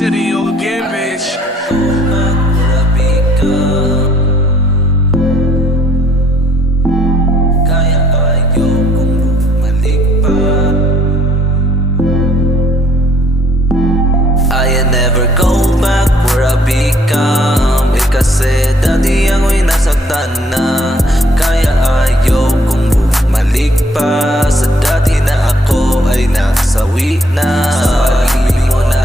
City again, bitch. I never go back where I become. Kasi dati ako'y nasaktan na. Kaya ayaw kong bumalik pa sa dati na ako ay nasawi na. Sa pag-ibig mo na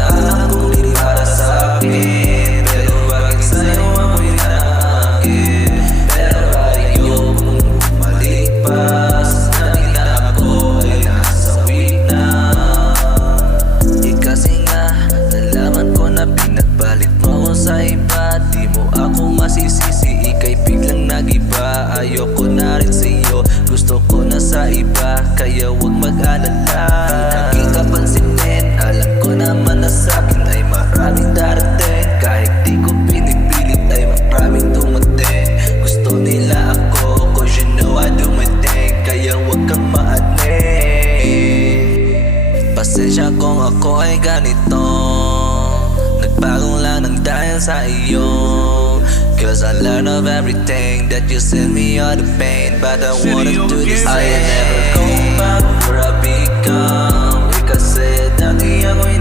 ako di para sa akin, pero bakit sa'yo ako'y naakit? Pero ayaw kong bumalik pa sa dati na ako ay nasawi na. Kasi nga nalaman ko na pinagbalik mo ako sa iba. Di mo ako masisisi, ika'y biglang nag-iba. Ayoko na rin sa'yo, gusto ko na sa iba. Kaya huwag mag-alala, di na kita pansinin. Alam ko naman na sa'kin ay maraming darating. Kahit di ko pinipilit ay maraming dumating. Gusto nila ako, cause you know I do my thing. Kaya huwag kang maaning. Pasensya kung ako ay ganito, nagbago lang ng dahil sa iyo. Cause I learned of everything that you sent me all the pain. But I wanna do this. I never go back where I become. Kasi dati ako'y